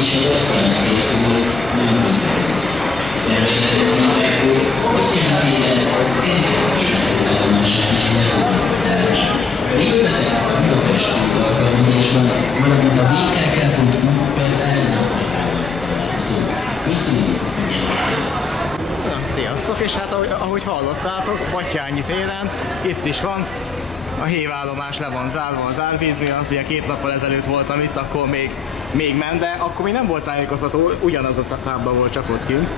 és a történelmei közül nem tisztelt. Tervezetőnek úr, hogy jelenléte az energiasági állomásán is megfogalmazás. Részletek a Budapest alkalmazásban, valamint a vkk.hu per Köszönjük! Sziasztok! És hát ahogy hallottátok, Batthyány téren itt is van. A hévállomás le van zárva az árvíz miatt, ugye 2 nappal ezelőtt voltam itt, akkor még ment, de akkor még nem volt tájékoztató, ugyanaz a tábla volt csak ott kint.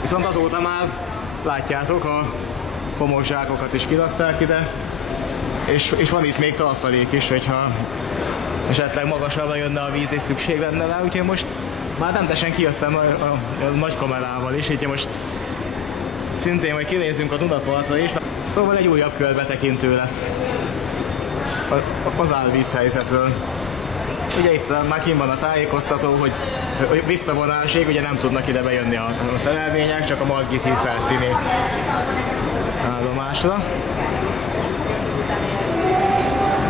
Viszont azóta már látjátok, a homokzsákokat is kirakták ide, és van itt még tartalék is, hogyha esetleg magasabbra jönne a víz és szükség lenne rá, úgyhogy most már rendesen kijöttem a nagy kamerával is, úgyhogy most szintén majd kinézzünk a Dunapartra is, szóval egy újabb körbetekintő lesz az árvíz helyzetről. Ugye itt már kint van a tájékoztató, hogy visszavonásig ugye nem tudnak ide bejönni a szerelvények, csak a Margit híd felszíni állomásra.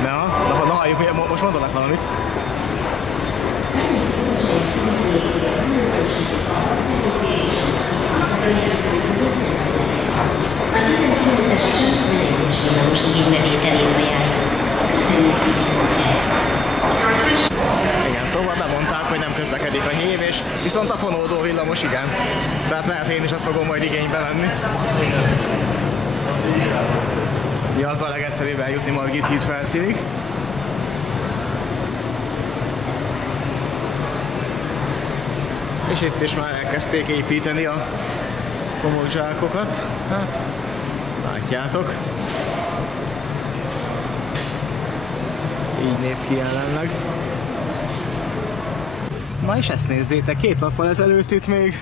Na halljuk, most mondanak valamit. Igen, szóval bemondták, hogy nem közlekedik a hév, és viszont a fonódó villamos igen. Tehát lehet én is azt fogom majd igénybe venni. Ja, az a legegyszerűbb eljutni Margit híd felszínig. És itt is már elkezdték építeni a homokzsákokat. Hát, látjátok. Így néz ki jelenleg. Na és ezt nézzétek, 2 nappal ezelőtt itt még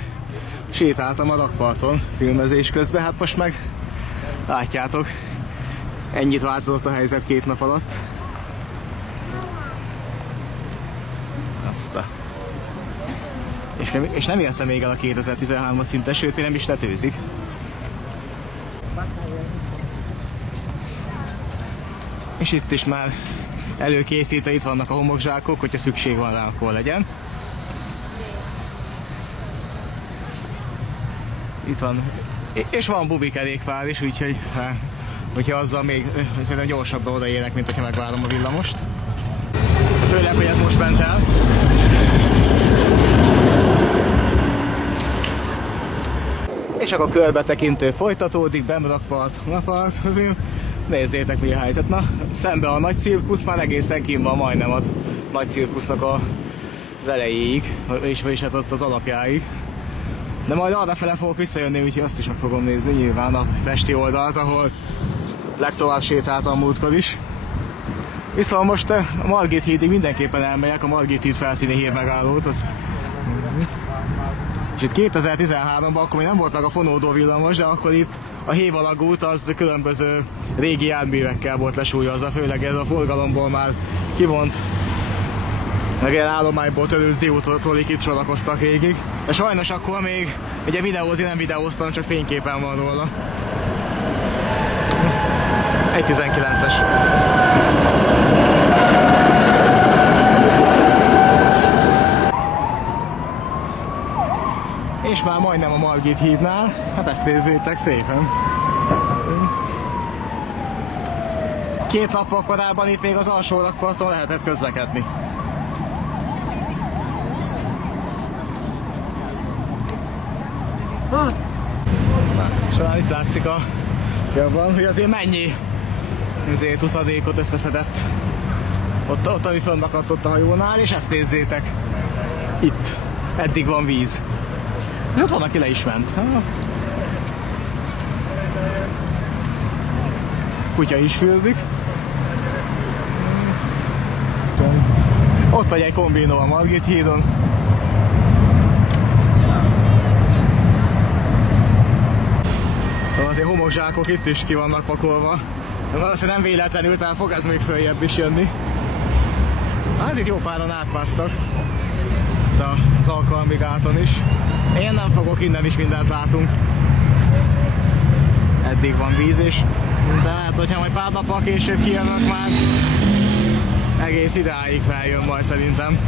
sétáltam a rakparton filmezés közben, hát most meg látjátok, ennyit változott a helyzet 2 nap alatt. Aztán. És nem érte még el a 2013-as szintet, sőt, még nem is tetőzik. És itt is már előkészítve itt vannak a homokzsákok, hogyha szükség van rá, akkor legyen. Itt van, és van bubikerékpár is, úgyhogy hogyha azzal még gyorsabban odaérek, mint hogyha megvárom a villamost. Főleg, hogy ez most ment el. És akkor körbetekintő folytatódik, Bemrakpart, Napart, nézzétek mi a helyzet. Na, szembe a nagy cirkusz, már egészen kint van, majdnem a nagy cirkusznak az elejéig, és hát ott az alapjáig. De majd arrafele fogok visszajönni, úgyhogy azt is meg fogom nézni, nyilván a pesti oldalt, ahol legtovább sétáltam a múltkor is. Viszont most a Margit hídig mindenképpen elmegyek, a Margit híd felszíni hévmegállót. És itt 2013-ban akkor még nem volt meg a fonódó villamos, de akkor itt a hévalagút az különböző régi járművekkel volt lesúlyozva, főleg ez a forgalomból már kivont, meg ilyen állományból törült ziútról itt sorakoztak végig. De sajnos akkor még ugye videózni nem videóztam, csak fényképen van róla. 1.19-es. És már majdnem a Margit hídnál, hát ezt nézzétek szépen. 2 nappal korábban itt még az alsó rakparton lehetett közlekedni. Na, és itt látszik a jobban, hogy azért mennyi tuszadékot összeszedett ott ami fönnakadt ott a hajónál, és ezt nézzétek, itt, eddig van víz. És ott van, aki le is ment. Kutya is fürdik. Ott megy egy kombinó a Margit hídon. Azért homokzsákok itt is ki vannak pakolva. De valószínűleg nem véletlenül, tehát fog ez még följebb is jönni. Hát itt jó páran átmásztak. Az alkalmi gáton is. Én nem fogok, innen is mindent látunk. Eddig van víz is. De hát, hogyha majd pár nappal később kijönnek már, egész idáig feljön majd szerintem.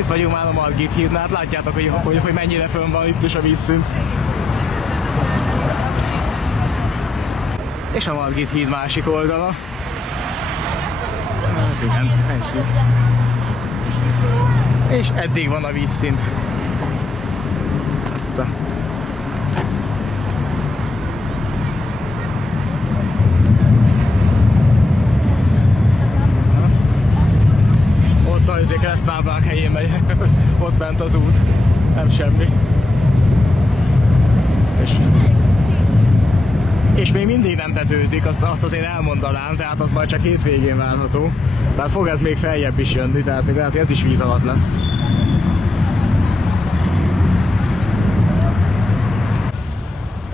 itt vagyunk már a Margit hídnál, hát látjátok, hogy mennyire fönn van itt is a vízszint. És a Margit híd másik oldala. Hát igen, ennyi. És eddig van a vízszint. Ezt a... Ott az kereszttáblák helyén megy, ott bent az út, nem semmi. És még mindig nem tetőzik, azt azért elmondanám, tehát az majd csak hétvégén várható. Tehát fog ez még feljebb is jönni, tehát még lehet, hogy ez is víz alatt lesz.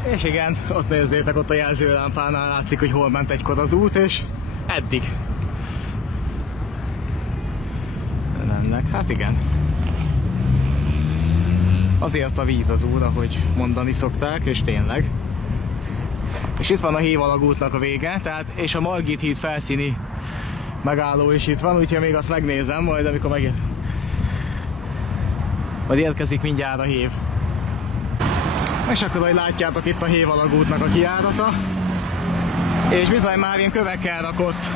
És igen, ott nézzétek, ott a jelzőlámpánál látszik, hogy hol ment egykor az út, és eddig. Mennek, hát igen. Azért a víz az úr, ahogy mondani szokták, és tényleg. És itt van a Hévalagútnak a vége, tehát, és a Margit híd felszíni megálló is itt van, úgyhogy még azt megnézem, majd amikor majd érkezik mindjárt a hév. És akkor, ahogy látjátok, itt a Hévalagútnak a kijárata, és bizony már én kövekkel rakott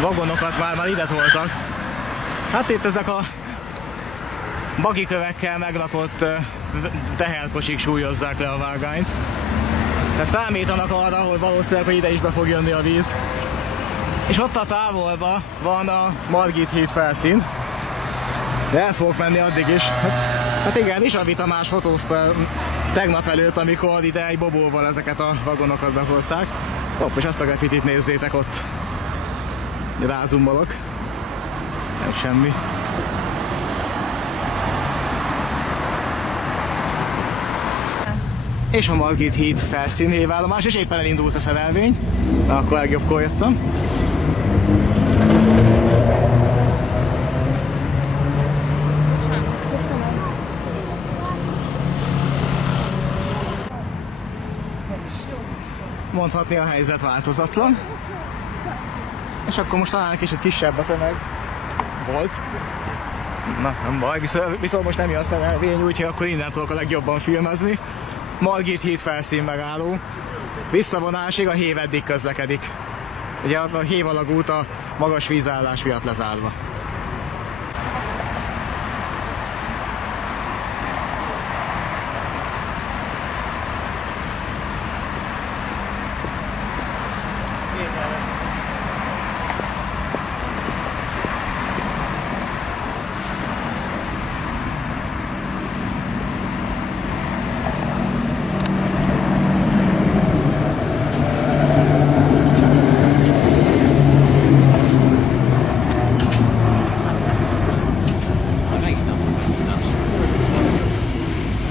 vagonokat már ide voltak. Hát itt ezek a bagikövekkel megrakott teherkocsik súlyozzák le a vágányt. Tehát számítanak arra, hogy valószínűleg hogy ide is be fog jönni a víz. És ott a távolban van a Margit híd felszín. De el fogok menni addig is. Hát igen, Isavy Tamás fotózta tegnap előtt, amikor ide egy bobóval ezeket a vagonokat befolták. Hopp, és azt a graffitit nézzétek ott. Rázumbolok. Nem semmi. És a Margit híd felszín hévállomás, és éppen elindult a szerelvény. Akkor legjobbkor jöttem. Mondhatni a helyzet változatlan. És akkor most talán egy kicsit kisebb a tömeg volt. Na, nem baj, viszont most nem jön a szerelvény, úgyhogy akkor innen tudok a legjobban filmezni. Margit híd felszín megálló. Visszavonásig a hév eddig közlekedik. Ugye a Hévalagút a magas vízállás miatt lezárva.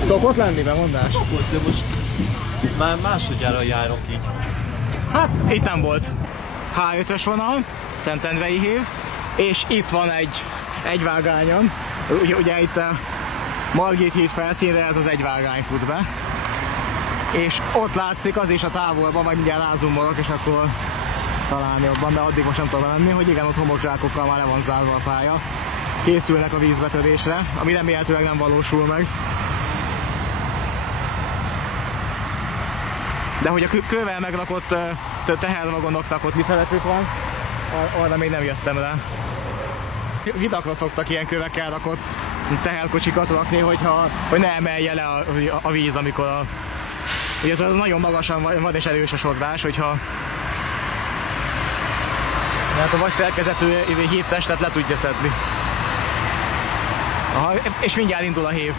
Szokott lenni bemondás? Szokott, de most már másodjára járok így. Hát itt nem volt. H5-ös vonal, Szentendrei hév, és itt van egy vágányon. Ugye itt a Margit híd felszínre ez az egy vágány fut be. És ott látszik az is a távolban, majd mindjárt rázumolok, és akkor talán jobban, de addig most nem tudom lenni, hogy igen, ott homokzsákokkal már le van zárva a pálya. Készülnek a vízbetörésre, ami remélhetőleg nem valósul meg. De hogy a kővel megrakott tehervagonoknak ott mi szerepük van, arra még nem jöttem rá. Vidakra szoktak ilyen kövekkel rakott teherkocsikat rakni, hogy ne emelje le a víz, amikor ugye ez nagyon magasan van és erős a sodrás, hogyha hát a vas szerkezetű hívtestet le tudja szedni. Aha, és mindjárt indul a hév.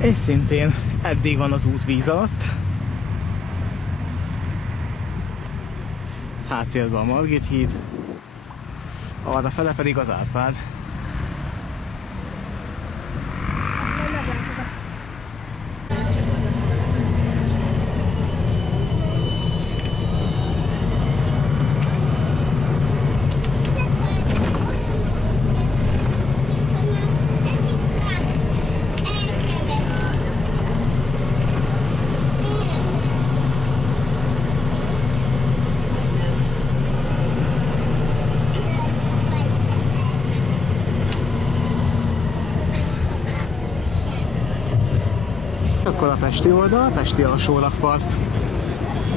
És szintén eddig van az út víz alatt. Háttérben a Margit híd, arra fele pedig az Árpád. Akkor a pesti oldal, pesti alsólagpart.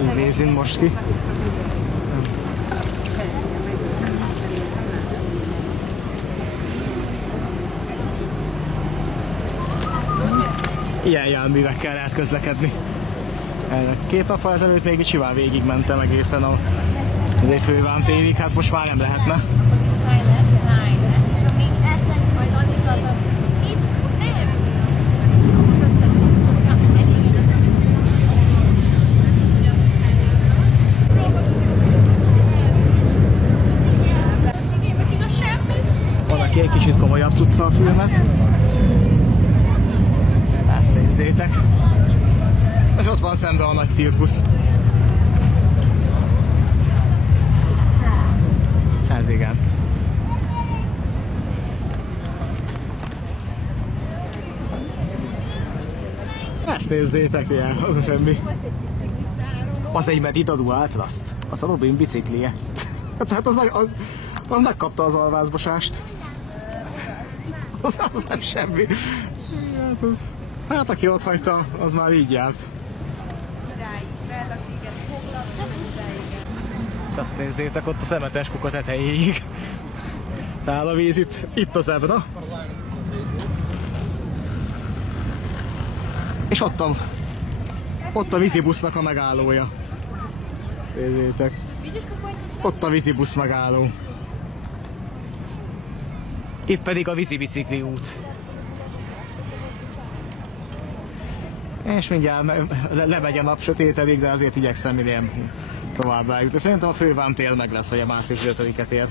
Úgy nézünk most ki. Ilyen járművekkel lehet közlekedni. Két nappal ezelőtt még simán végigmentem egészen a Fővám térig, hát most már nem lehetne. Egy kicsit komolyabb cuccal filmez. Ezt nézzétek. És ott van szemben a nagy cirkusz. Ez igen. Ezt nézzétek, ilyen, az semmi. Az egy Medida Dual Trust. Az a Robin biciklije. Tehát az megkapta az alvázbosást. Az nem semmi. Hát aki ott hagyta, az már így járt. Azt nézzétek, ott a szemetes kuka tetejéig. Táll a víz itt a zebra. És ott a vízibusznak a megállója. Nézzétek. Ott a vízibusz megálló. Itt pedig a vízibicikli út. És mindjárt lemegy a nap, sötétedik, de azért igyekszem minél tovább eljutni. Szerintem a Fővám tér meg lesz, hogy a másik 5-et ér.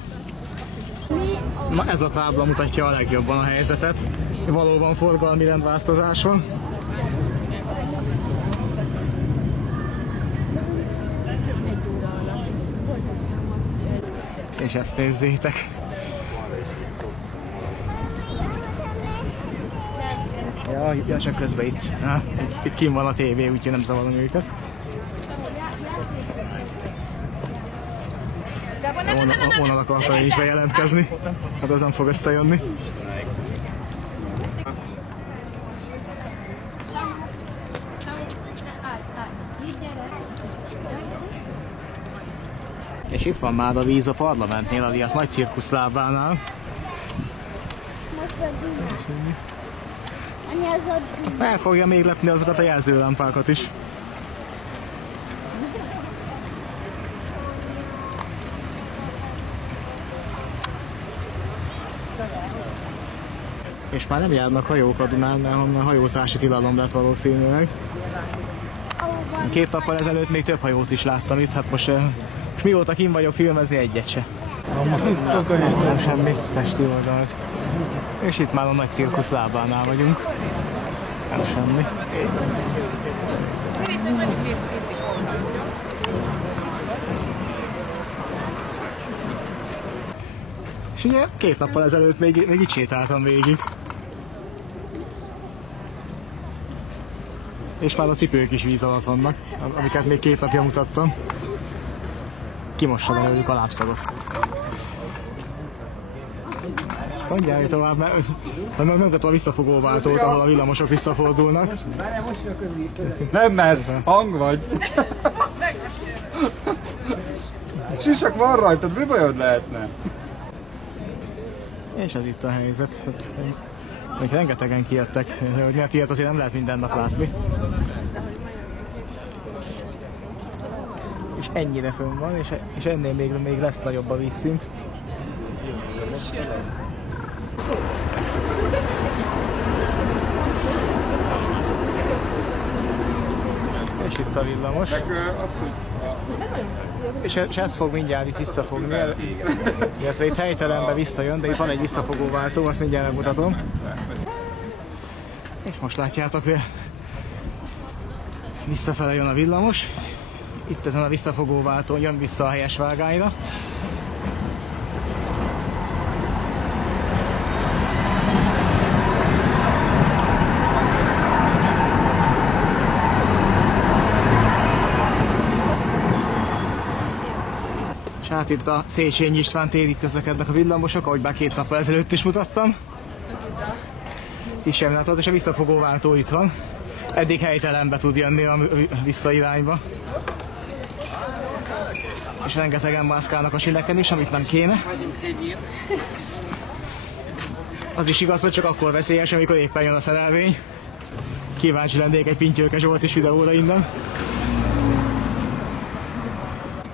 Na ez a tábla mutatja a legjobban a helyzetet. Valóban forgalmi rendváltozás van. És ezt nézzétek. Ja, csak közben itt kint van a tévé, úgyhogy nem zavarom őket. Onnan akartam én is bejelentkezni, hát az nem fog összejönni. És itt van már a víz a parlamentnél, alias nagy cirkuszlábánál. El fogja még lepni azokat a jelzőlámpákat is. És már nem járnak hajók a Dunán, mert a hajózási tilalom lett valószínűleg. 2 nappal ezelőtt még több hajót is láttam itt, hát most mióta kint vagyok filmezni, egyet se. Nem semmi, pesti oldalt. És itt már a nagy cirkusz lábánál vagyunk. Nem semmi. És ugye 2 nappal ezelőtt még itt sétáltam végig. És már a cipők is víz alatt vannak, amiket még 2 napja mutattam. Kimossa belőlük a lábszagot. Mondjál tovább, mert megmutatom a visszafogóváltót, ahol a villamosok visszafordulnak. Nem mersz, hang vagy. Sisak van rajtad, mi bajod lehetne? És ez itt a helyzet. Még rengetegen kijöttek, hogy ilyet azért nem lehet minden nap látni. És ennyire fönn van, és ennél még lesz nagyobb a vízszint. És itt a villamos. És ez fog mindjárt itt visszafogni, illetve itt helytelenbe visszajön, de itt van egy visszafogóváltó, azt mindjárt megmutatom. És most látjátok, hogy visszafele jön a villamos. Itt ezen a visszafogóváltón jön vissza a helyes vágányra. És hát itt a Széchenyi István térig közlekednek a villamosok, ahogy már 2 nappal ezelőtt is mutattam. Itt sem látod, és a visszafogóváltó itt van. Eddig helytelenbe tud jönni a visszairányba. És rengetegen mászkálnak a sineken is, amit nem kéne. Az is igaz, hogy csak akkor veszélyes, amikor éppen jön a szerelvény. Kíváncsi lennék egy Pintyőke Zsolt is videóra innen.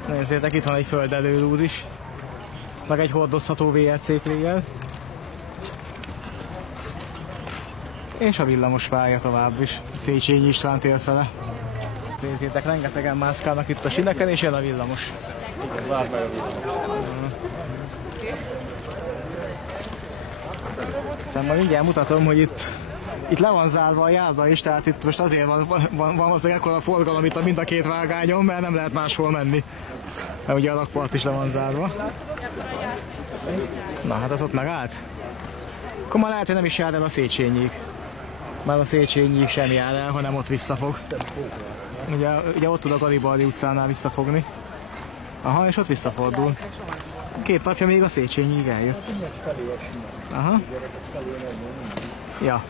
Nézzétek, itt van egy földelőrúd is. Meg egy hordozható VLC-kréggel. És a villamos pálya tovább is. Széchenyi István tér fele. Nézzétek, rengetegen mászkálnak itt a sineken, és jön a villamos. Igen, várd meg a villamos. Aztán majd mindjárt mutatom, hogy itt le van zárva a járda is, tehát itt most azért van az ekkora forgalom itt a mind a 2 vágányon, mert nem lehet máshol menni. Mert ugye a rakpart is le van zárva. Na hát az ott megállt. Akkor már lehet, hogy nem is jár el a Széchenyig. Már a Széchenyig sem jár el, hanem ott visszafog. Ugye ott tud a Garibaldi utcánál visszafogni. Aha, és ott visszafordul. 2 napja még a Széchenyig eljött. Aha. Ja.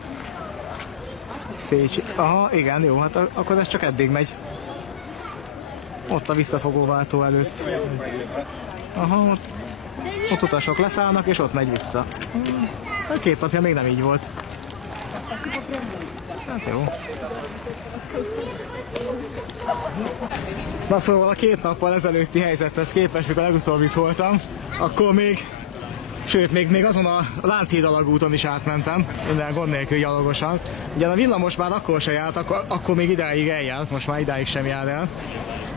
Aha, igen, jó, hát akkor ez csak eddig megy. Ott a visszafogóváltó előtt. Aha, ott utasok leszállnak, és ott megy vissza. 2 napja még nem így volt. Hát jó. Na szóval a 2 nappal ezelőtti helyzethez képest, mikor legutóbb itt voltam, akkor még, sőt, még azon a Lánchíd alagúton is átmentem, minden gond nélkül gyalogosan. Ugye a villamos már akkor se járt, akkor még idáig eljárt, most már idáig sem jár el.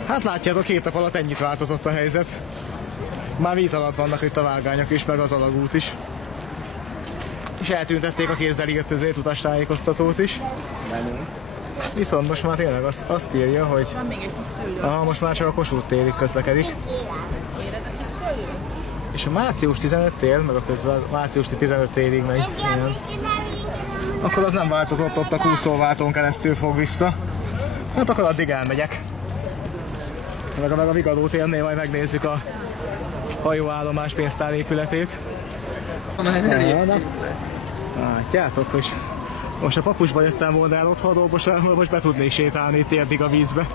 Hát látjátok, 2 nap alatt ennyit változott a helyzet. Már víz alatt vannak itt a vágányok is, meg az alagút is. És eltüntették a kézzel írtözét utastájékoztatót is. Viszont most már tényleg azt írja, hogy van még egy kis szőlő. Aha, most már csak a Kossuth térig közlekedik. Éred a kis szőlő? És a március 15 tér, meg a március 15 térig megy. Igen. Akkor az nem változott, ott a Kúszóváltón keresztül fog vissza. Hát akkor addig elmegyek. Meg a Vigadó térnél majd megnézzük a hajóállomás pénztárépületét. Látjátok, hogy most a Papusba jöttem volna el otthonról, most be tudnék sétálni térdig a vízbe.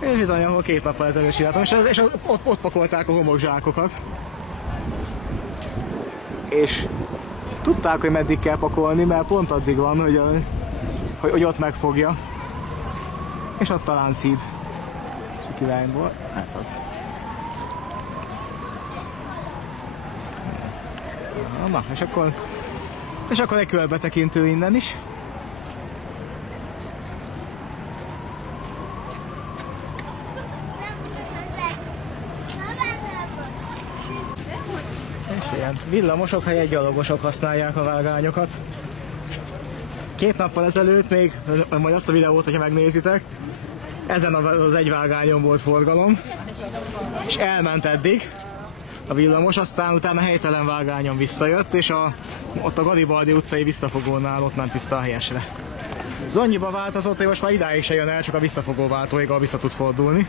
És bizony, ahol 2 nappal ezelőtt csináltam, és ott pakolták a homokzsákokat. És tudták, hogy meddig kell pakolni, mert pont addig van, hogy ott megfogja. És ott a Lánchíd. És irányból, ez az. Na, és akkor egy körbetekintő innen is. És ilyen villamosok helyett gyalogosok használják a vágányokat. 2 nappal ezelőtt még, majd azt a videót, hogyha megnézitek, ezen az egy vágányon volt forgalom, és elment eddig a villamos, aztán utána helytelen vágányon visszajött, és ott a Garibaldi utcai visszafogónál ott ment vissza a helyesre. Ez annyiba változott, hogy most már idáig se jön el, csak a visszafogóváltóig, ahol vissza tud fordulni.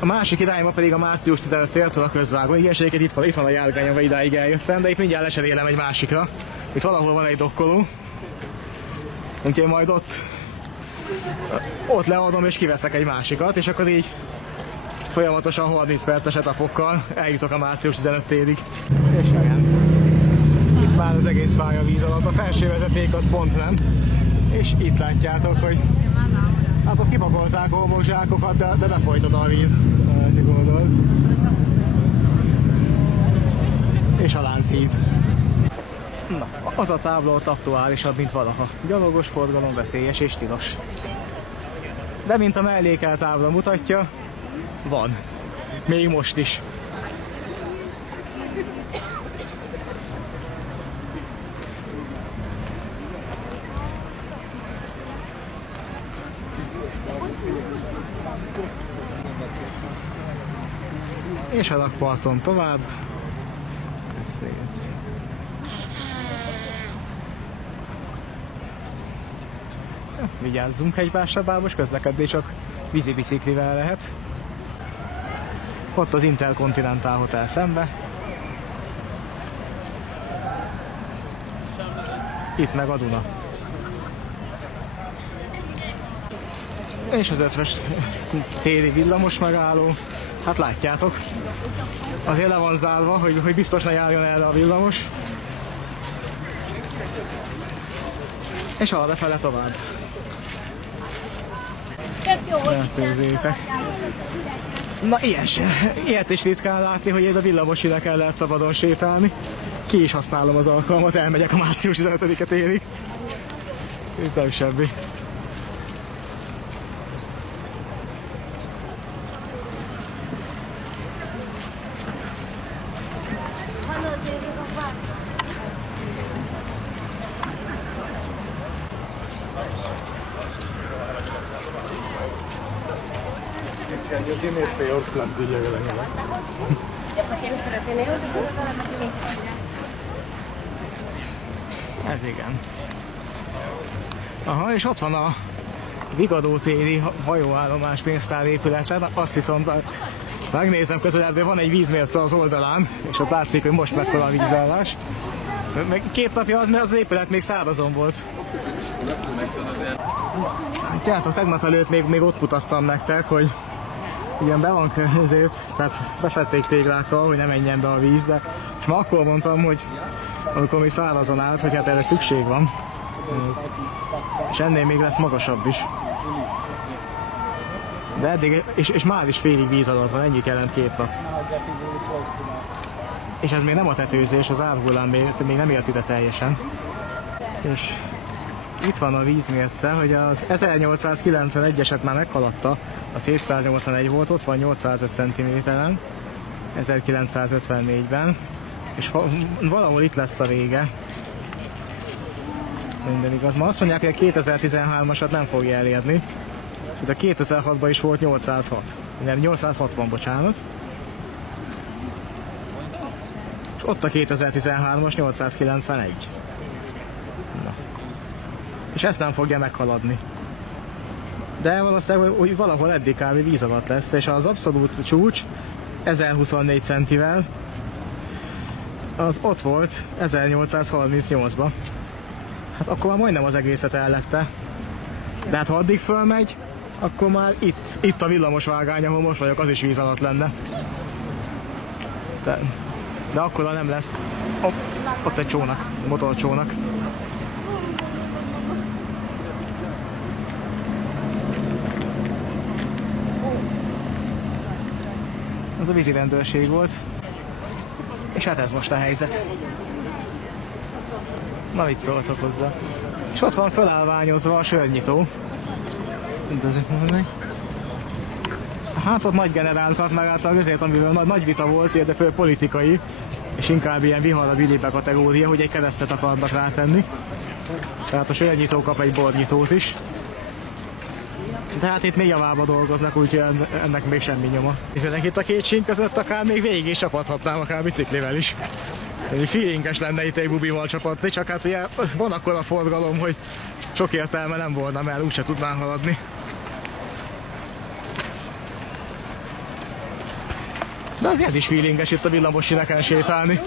A másik irányba pedig a március 15 tértől a közvágó. Igen, itt van a járgány, ahol idáig eljöttem, de itt mindjárt leserélem egy másikra. Itt valahol van egy dokkoló, úgyhogy majd ott leadom és kiveszek egy másikat, és akkor így folyamatosan 30 perces etapokkal eljutok a március 15 térig. És olyan. Itt már az egész pálya víz alatt, a felső vezeték az pont nem. És itt látjátok, hogy hát ott kipakolták a homokzsákokat, de befolyt oda a víz. És a Lánchíd. Na, az a tábla ott aktuálisabb, mint valaha. Gyalogos forgalom veszélyes és tilos. De mint a mellékelt tábla mutatja, van. Még most is. És a rakparton tovább. Ezt nézd. Vigyázzunk egymásra, bár most közlekedni csak vízi biciklivel lehet. Ott az Intercontinental Hotel szembe. Itt meg a Duna. És az 50-es téli villamos megálló. Hát látjátok, azért le van zárva, hogy biztos ne járjon erre a villamos. És arrafele tovább. Na ilyet is ritkán látni, hogy ez a villamos ide kell lehet szabadon sétálni. Ki is használom az alkalmat, elmegyek a március 15-e térig. Itt nem semmi. Tiene peor plantilla que la mía. Ez igen. Aha, és ott van a Vigadó téri hajóállomás pénztárépületen, azt viszont megnézem közelebből, van egy vízmérce az oldalán, és ott látszik, hogy most mekkora a vízállás. Meg 2 napja az, mert az épület még szárazon volt. Látjátok, tegnap előtt még ott mutattam nektek, hogy igen, be van ezért, tehát befették téglákkal, hogy ne menjen be a víz, de és ma akkor mondtam, hogy amikor még szárazon állt, hogy hát erre szükség van. És ennél még lesz magasabb is. De eddig, és már is félig víz alatt van, ennyit jelent 2 nap. És ez még nem a tetőzés, az árhullám még nem ért ide teljesen. És itt van a vízmérce, hogy az 1891-eset már meghaladta, az 781 volt, ott van 805 cm-en, 1954-ben, és valahol itt lesz a vége. Minden igaz. Ma azt mondják, hogy a 2013-asat nem fogja elérni, de a 2006-ban is volt 806. Nem, 860, bocsánat. És ott a 2013-as 891. Na. És ezt nem fogja meghaladni. De valószínűleg, hogy valahol eddig kb. Víz alatt lesz, és az abszolút csúcs 1024 centivel, az ott volt 1838-ban. Hát akkor már majdnem az egészet ellette. De hát ha addig fölmegy, akkor már itt a villamosvágány, ahol most vagyok, az is víz alatt lenne. De akkor nem lesz. Ott egy csónak, motorcsónak. Az a vízi rendőrség volt. És hát ez most a helyzet. Na, mit szóltok hozzá? És ott van felállványozva a sörnyitó. Hát ott nagy generáltak, meg általában azért, amivel nagy vita volt, de fő politikai, és inkább ilyen viharra bilibe kategória, hogy egy keresztet akarnak rátenni. Tehát a sörnyitó kap egy bornyitót is. De hát itt még javába dolgoznak, úgyhogy ennek még semmi nyoma. Hiszen itt a két sín között akár még végig is csapathatnám, akár biciklivel is. Feelinges lenne itt egy bubival csapatni, csak hát ugye van akkor a forgalom, hogy sok értelme nem volna, mert úgyse tudnám haladni. De azért ez is feelinges itt a villamos síneken sétálni.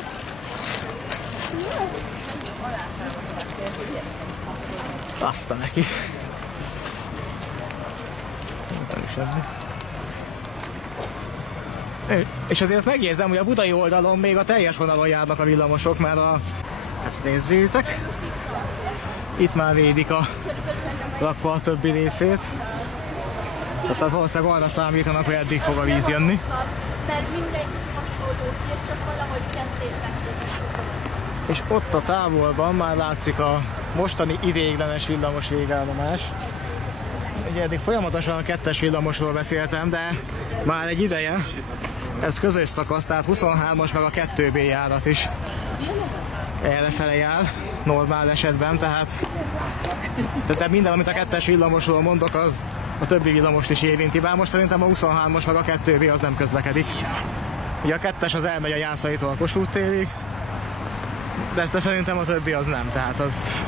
Azt a neki. És azért megjegyzem, hogy a budai oldalon még a teljes vonalon járnak a villamosok, mert ezt nézzétek. Itt már védik a rakpart többi részét. Tehát valószínűleg arra számítanak, hogy eddig fog a víz jönni. Mert mindegy hasonló, csak valahogy ketté. És ott a távolban már látszik a mostani ideiglenes villamos végállomás. Ugye eddig folyamatosan a 2-es villamosról beszéltem, de már egy ideje ez közös szakasz, tehát 23-as meg a 2B járat is errefele jár, normál esetben, tehát minden, amit a 2-es villamosról mondok, az a többi villamost is érinti, bár most szerintem a 23-as meg a 2B az nem közlekedik. Ugye a 2-es az elmegy a Jászaitól a Kossuth térig, de szerintem a többi az nem, tehát az...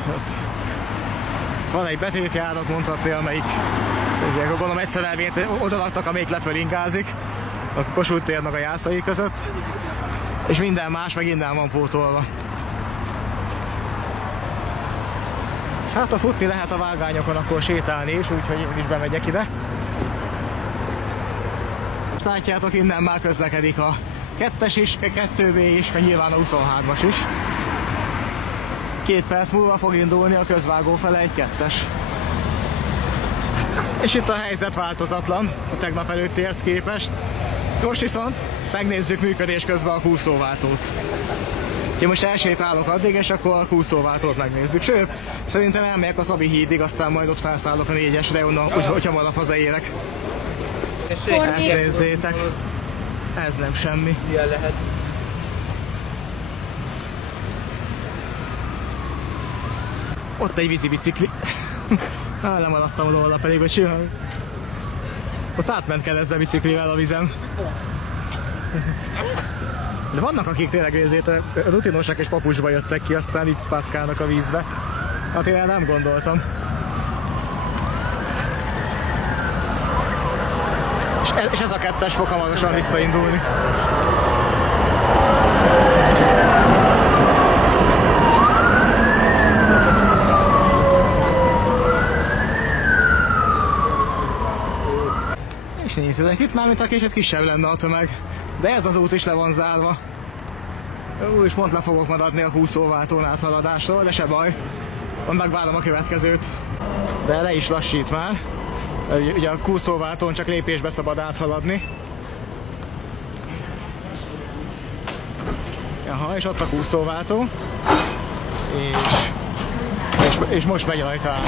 Van egy betétjárat mondhatni, amelyik ugye, gondolom egyszer elvét oda laktak, amelyik leföl ingázik a Kossuth tér meg a Jászai között, és minden más meg innen van pótolva. Hát ha futni lehet a vágányokon, akkor sétálni is, úgyhogy én is bemegyek ide. Látjátok, innen már közlekedik a 2-es is, a 2B is, meg nyilván a 23-as is. 2 perc múlva fog indulni a közvágó fele egy 2-es. És itt a helyzet változatlan a tegnap előttihez képest. Most viszont megnézzük működés közben a kúszóváltót. Úgyhogy most elsétálok addig, és akkor a kúszóváltót megnézzük. Sőt, szerintem elmegyek a Szabi hídig, aztán majd ott felszállok a 4-esre, onnan, úgy hamarabb hazaérek. Ezt nézzétek. Ez nem semmi. Ilyen lehet. Ott egy vízibicikli. Lemaradtam róla pedig, hogy csináljuk. Ott átment keresztbe biciklivel a vizen. De vannak, akik tényleg rutinosak és papucsba jöttek ki, aztán itt pászkálnak a vízbe. Hát én nem gondoltam. És ez a 2-es fog hamarosan visszaindulni. És nézzétek, itt már mint a kicsit kisebb lenne a tömeg. De ez az út is le van zárva. Úgyis pont le fogok maradni a kúszóváltón áthaladásról, de se baj. Megvárom a következőt. De le is lassít már. Ugye a kúszóváltón csak lépésbe szabad áthaladni. Aha, és ott a kúszóváltó. És most megy rajta át.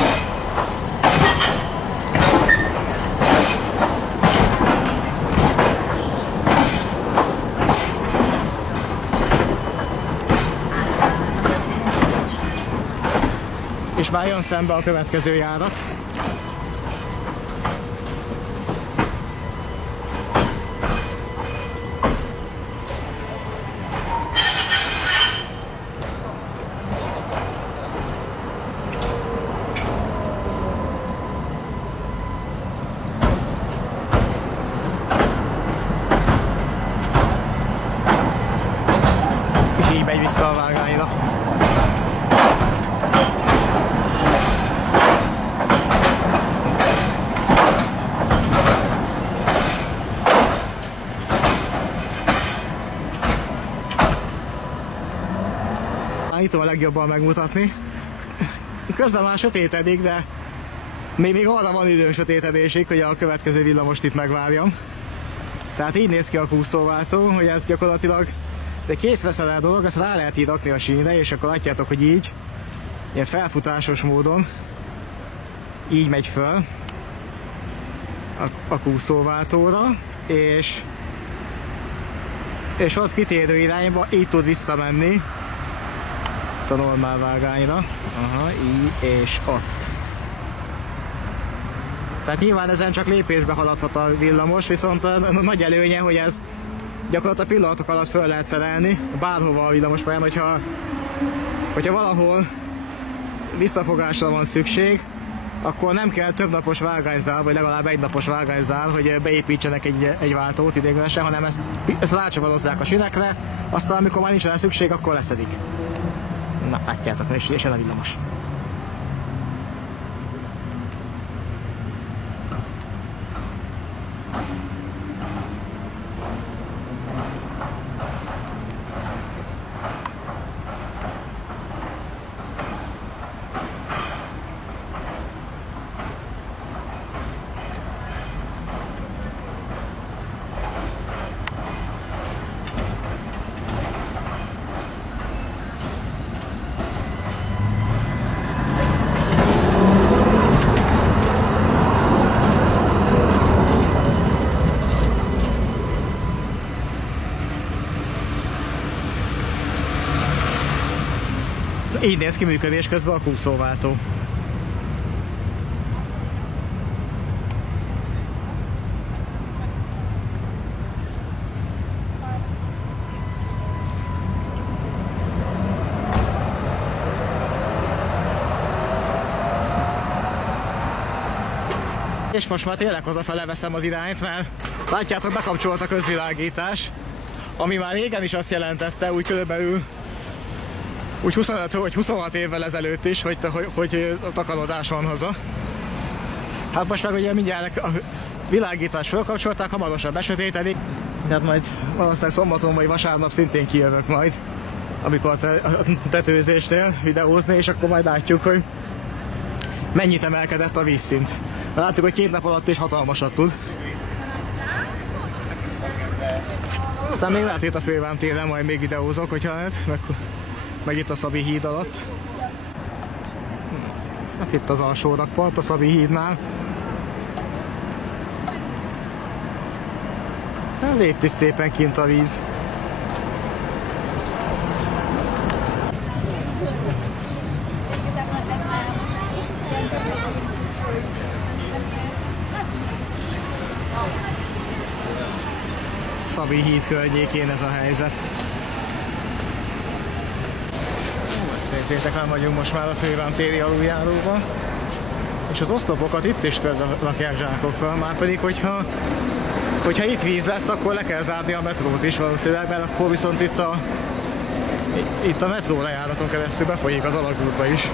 És már jön szembe a következő járat. És így megy vissza a vágányra. Itt van a legjobban megmutatni. Közben már sötétedik, de még arra van időm sötétedésig, hogy a következő villamost itt megvárjam. Tehát így néz ki a kúszóváltó, hogy ez gyakorlatilag de készveszele dolog, ezt rá lehet így rakni a sínre, és akkor látjátok, hogy így, ilyen felfutásos módon így megy föl a kúszóváltóra, és ott kitérő irányba így tud visszamenni a normál vágányra. Aha, így és ott. Tehát nyilván ezen csak lépésbe haladhat a villamos, viszont a nagy előnye, hogy ez gyakorlatilag pillanatok alatt föl lehet szerelni bárhova a villamospályán, hogyha valahol visszafogásra van szükség, akkor nem kell több napos vágányzár, vagy legalább egy napos vágányzár, hogy beépítsenek egy váltót ideiglenesen, hanem ezt rácsavalozzák a sinekre, aztán amikor már nincs rá szükség, akkor leszedik. Na, látjátok, és jön a villamos. Így néz ki működés közben a kúszóváltó. És most már tényleg hazafele veszem az irányt, mert látjátok, bekapcsolt a közvilágítás, ami már régen is azt jelentette, úgy körülbelül úgy 25 vagy 26 évvel ezelőtt is, hogy a takarodás van haza. Hát most meg ugye mindjárt a világítást felkapcsolták, hamarosan besötétedik. Tehát majd valószínűleg szombaton vagy vasárnap szintén kijövök majd, amikor a tetőzésnél videózni, és akkor majd látjuk, hogy mennyit emelkedett a vízszint. Látjuk, hogy 2 nap alatt is hatalmasat tud. Aztán még lehet itt a Fővám téren majd még videózok, hogyha lehet, meg itt a Szabi híd alatt. Hát itt az alsó rakpart a Szabi hídnál. Ez itt is szépen kint a víz. Szabi híd környékén ez a helyzet. Ezt nézzétek, nem vagyunk most már a Fővám téri aluljáróban. És az oszlopokat itt is rakják zsákokkal, márpedig hogyha itt víz lesz, akkor le kell zárni a metrót is valószínűleg, mert akkor viszont itt a metró lejáraton keresztül befolyik az alagútba is.